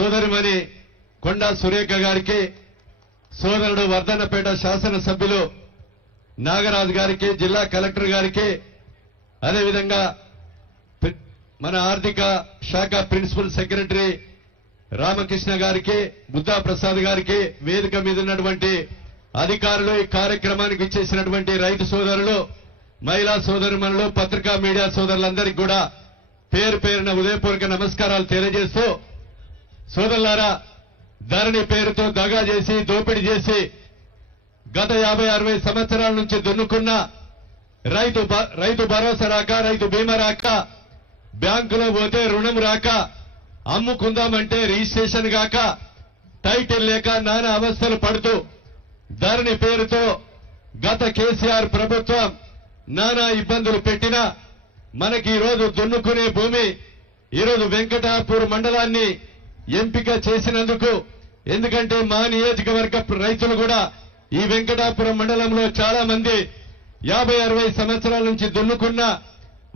సోదరిమణి కొండా సురేఖ గారికి, సోదరుడు వర్ధన్నపేట శాసనసభ్యులు నాగరాజు గారికి, జిల్లా కలెక్టర్ గారికి, అదేవిధంగా మన ఆర్థిక శాఖ ప్రిన్సిపల్ సెక్రటరీ రామకృష్ణ గారికి, బుద్ధా ప్రసాద్ గారికి, వేదిక మీద ఉన్నటువంటి అధికారులు, ఈ కార్యక్రమానికి ఇచ్చేసినటువంటి రైతు సోదరులు, మహిళా సోదరుమణులు, పత్రికా మీడియా సోదరులందరికీ కూడా పేరు పేరున ఉదయపూర్వక నమస్కారాలు తెలియజేస్తూ, సోదరులారా, ధరణి పేరుతో దగా చేసి దోపిడీ చేసి గత 50-60 సంవత్సరాల నుంచి దున్నుకున్న రైతు భరోసా రాక, రైతు బీమా రాక, బ్యాంకులో పోతే రుణం రాక, అమ్ముకుందామంటే రిజిస్ట్రేషన్ కాక, టైటిల్ లేక నానా అవస్థలు పడుతూ ధరణి పేరుతో గత కేసీఆర్ ప్రభుత్వం నానా ఇబ్బందులు పెట్టినా మనకి ఈరోజు దున్నుకునే భూమి ఈరోజు వెంకటాపూర్ మండలాన్ని ఎంపిక చేసినందుకు, ఎందుకంటే మా నియోజకవర్గ రైతులు కూడా ఈ వెంకటాపురం మండలంలో చాలా మంది 50-60 సంవత్సరాల నుంచి దున్నుకున్న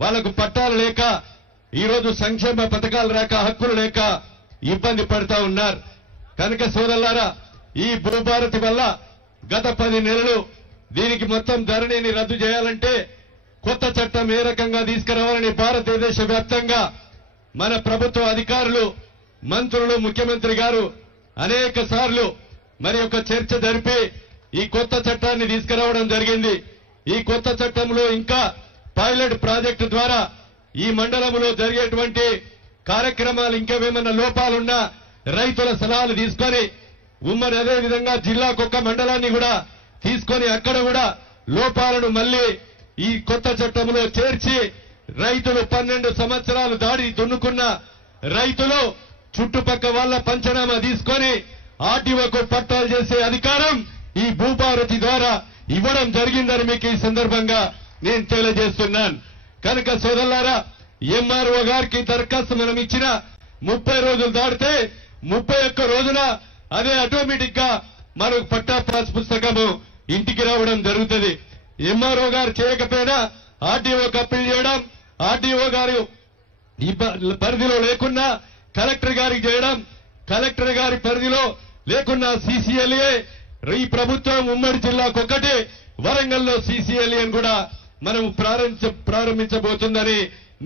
వాళ్లకు పట్టాలు లేక, ఈరోజు సంక్షేమ పథకాలు రాక, హక్కులు లేక ఇబ్బంది పడతా ఉన్నారు. కనుక సోదరులారా, ఈ భూభారతి వల్ల గత 10 నెలలు దీనికి మొత్తం ధరణిని రద్దు చేయాలంటే కొత్త చట్టం ఏ రకంగా తీసుకురావాలని భారతదేశ వ్యాప్తంగా మన ప్రభుత్వ అధికారులు, మంత్రులు, ముఖ్యమంత్రి గారు అనేక సార్లు మరి ఒక చర్చ జరిపి ఈ కొత్త చట్టాన్ని తీసుకురావడం జరిగింది. ఈ కొత్త చట్టంలో ఇంకా పైలట్ ప్రాజెక్టు ద్వారా ఈ మండలంలో జరిగేటువంటి కార్యక్రమాలు ఇంకేమేమన్నా లోపాలున్నా రైతుల సలహాలు తీసుకొని ఉమ్మడి అదే విధంగా జిల్లాకొక్క మండలాన్ని కూడా తీసుకొని అక్కడ కూడా లోపాలను మళ్లీ ఈ కొత్త చట్టంలో చేర్చి రైతులు 12 సంవత్సరాలు దాడి దున్నుకున్న రైతులు చుట్టుపక్క వాళ్ళ పంచనామా తీసుకొని ఆర్టీఓకు పట్టాలు చేసే అధికారం ఈ భూభారతి ద్వారా ఇవ్వడం జరిగిందని మీకు ఈ సందర్భంగా నేను తెలియజేస్తున్నాను. కనుక సోదరులారా, ఎంఆర్ఓ గారికి దరఖాస్తు మనం ఇచ్చిన 30 రోజులు దాటితే 31 రోజున అదే ఆటోమేటిక్ గా మనకు పట్టా పాస్ పుస్తకము ఇంటికి రావడం జరుగుతుంది. ఎంఆర్ఓ గారు చేయకపోయినా ఆర్టీఓకి అప్పీల్ చేయడం, ఆర్టీఓ గారు ఈ పరిధిలో లేకున్నా కలెక్టర్ గారికి చేయడం, కలెక్టర్ గారి పరిధిలో లేకున్నా సీసీఎల్ఏ, ఈ ప్రభుత్వం ఉమ్మడి జిల్లాకు ఒకటి వరంగల్లో సీసీఎల్ఏ కూడా మనం ప్రారంభించబోతుందని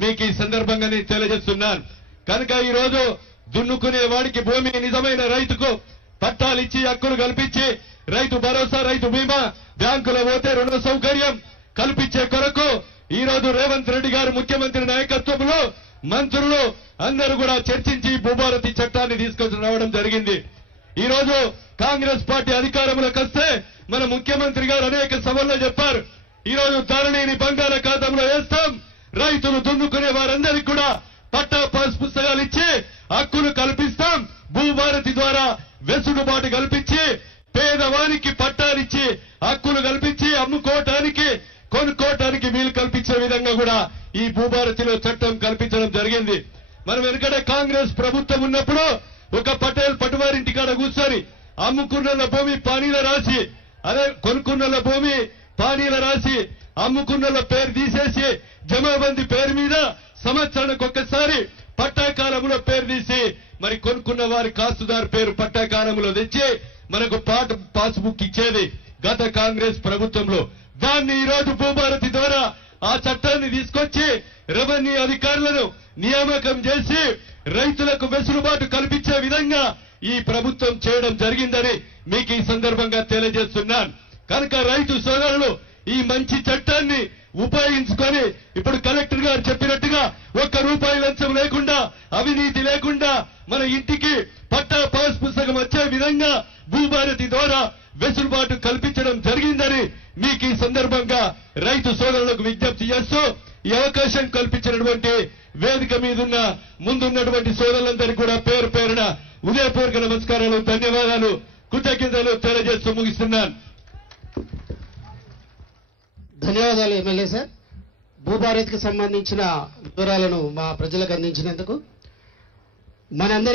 మీకు ఈ సందర్భంగా నేను తెలియజేస్తున్నాను. కనుక ఈ రోజు దున్నుకునే వాడికి భూమి నిజమైన రైతుకు పట్టాలు ఇచ్చి హక్కులు కల్పించి రైతు భరోసా, రైతు బీమా, బ్యాంకులో పోతే రుణ సౌకర్యం కల్పించే కొరకు ఈ రోజు రేవంత్ రెడ్డి గారు ముఖ్యమంత్రి నాయకత్వంలో మంత్రులు అందరూ కూడా చర్చించి భూభారతి చట్టాన్ని తీసుకొని రావడం జరిగింది. ఈ రోజు కాంగ్రెస్ పార్టీ అధికారంలోకి వస్తే మన ముఖ్యమంత్రి గారు అనేక సభల్లో చెప్పారు, ఈ రోజు ధరణిని బంగాళాఖాతంలో వేస్తాం, రైతులు దున్నుకునే వారందరికీ కూడా పట్టా పాస్ పుస్తకాలు ఇచ్చి హక్కులు కల్పిస్తాం, భూభారతి ద్వారా వెసులుబాటు కల్పించి పేదవానికి పట్టాలిచ్చి హక్కులు కల్పించి అమ్ముకోవటానికి, కొనుక్కోవటానికి వీలు కల్పించే విధంగా కూడా ఈ భూభారతిలో చట్టం కల్పించడం జరిగింది. మనం వెనుకడే కాంగ్రెస్ ప్రభుత్వం ఉన్నప్పుడు ఒక పటవారింటి కాడ కూర్చొని అమ్ముకున్న భూమి పానీల రాసి, అదే కొనుక్కున్న భూమి పానీల రాసి, అమ్ముకున్న పేరు తీసేసి జమాబందీ పేరు మీద సంవత్సరానికి ఒక్కసారి పట్టాకాలంలో పేరు తీసి మరి కొనుక్కున్న వారి కాస్తుదారు పేరు పట్టాకాలంలో తెచ్చి మనకు పాస్బుక్ ఇచ్చేది గత కాంగ్రెస్ ప్రభుత్వంలో. దాన్ని ఈ రోజు భూభారతి ద్వారా ఆ చట్టాన్ని తీసుకొచ్చి రెవెన్యూ అధికారులను నియామకం చేసి రైతులకు వెసులుబాటు కల్పించే విధంగా ఈ ప్రభుత్వం చేయడం జరిగిందని మీకు ఈ సందర్భంగా తెలియజేస్తున్నాను. కనుక రైతు సోదరులు ఈ మంచి చట్టాన్ని ఉపయోగించుకొని ఇప్పుడు కలెక్టర్ గారు చెప్పినట్టుగా ₹1 లంచం లేకుండా, అవినీతి లేకుండా మన ఇంటికి పట్టా పాస్ పుస్తకం వచ్చే విధంగా భూభారతి ద్వారా వెసులుబాటు కల్పించడం జరిగిందని మీకు ఈ సందర్భంగా రైతు సోదరులకు విజ్ఞప్తి చేస్తూ ఈ అవకాశం కల్పించినటువంటి వేదిక మీదున్న ముందున్నటువంటి సోదరులందరికీ కూడా పేరు పేరున ఉదయపూర్వక నమస్కారాలు, ధన్యవాదాలు, కృతజ్ఞతలు తెలియజేస్తూ ముగిస్తున్నాను. ధన్యవాదాలు ఎమ్మెల్యే సార్. భూభారతికి సంబంధించిన వివరాలను మా ప్రజలకు అందించినందుకు మనందరి